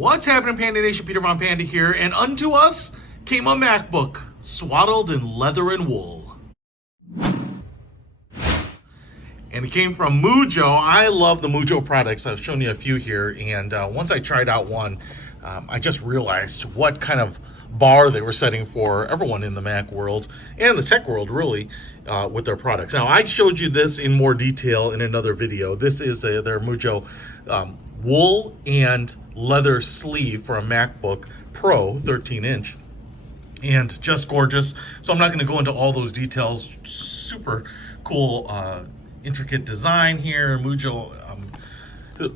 What's happening, Panda Nation? Peter Von Panda here, and unto us came a MacBook, swaddled in leather and wool. And it came from Mujjo. I love the Mujjo products. I've shown you a few here, and once I tried out one, I just realized what kind of bar they were setting for everyone in the Mac world and the tech world, really, with their products. Now, I showed you this in more detail in another video. This is their Mujjo wool and leather sleeve for a MacBook Pro 13-inch. And just gorgeous. So I'm not going to go into all those details. Super cool, intricate design here. Mujjo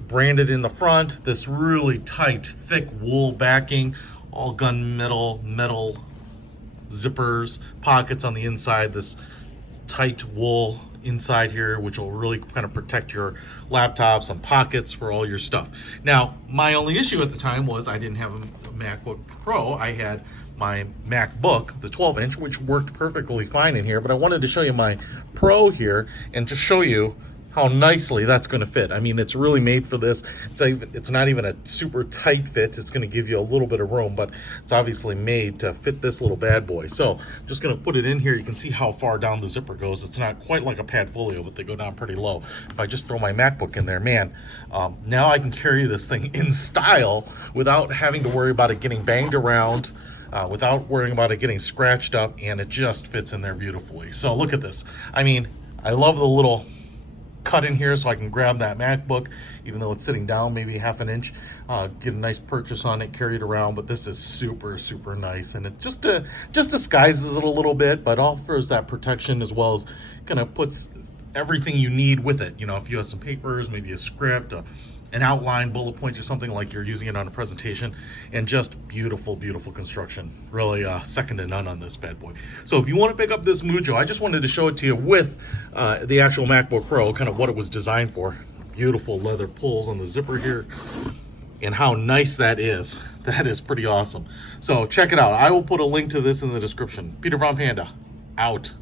branded in the front. This really tight, thick wool backing. All gunmetal metal zippers, pockets on the inside. This tight wool inside here, which will really kind of protect your laptop. Some pockets for all your stuff. Now, my only issue at the time was I didn't have a MacBook Pro. I had my MacBook, the 12-inch, which worked perfectly fine in here, but I wanted to show you my Pro here and just show you how nicely that's going to fit. I mean, it's really made for this. It's not even a super tight fit. It's going to give you a little bit of room, but it's obviously made to fit this little bad boy. So just going to put it in here. You can see how far down the zipper goes. It's not quite like a pad Folio, but they go down pretty low. If I just throw my MacBook in there, man, now I can carry this thing in style without having to worry about it getting banged around, without worrying about it getting scratched up, and it just fits in there beautifully. So look at this. I mean, I love the little cut in here so I can grab that MacBook, even though it's sitting down maybe half an inch, get a nice purchase on it, carry it around. But this is super, super nice, and it just disguises it a little bit, but offers that protection as well as kind of puts everything you need with it. You know, if you have some papers, maybe a script, an outline, bullet points, or something like you're using it on a presentation, and just beautiful, beautiful construction. Really second to none on this bad boy. So if you want to pick up this Mujjo, I just wanted to show it to you with the actual MacBook Pro, kind of what it was designed for. Beautiful leather pulls on the zipper here, and how nice that is. That is pretty awesome. So check it out. I will put a link to this in the description. Peter Von Panda, out.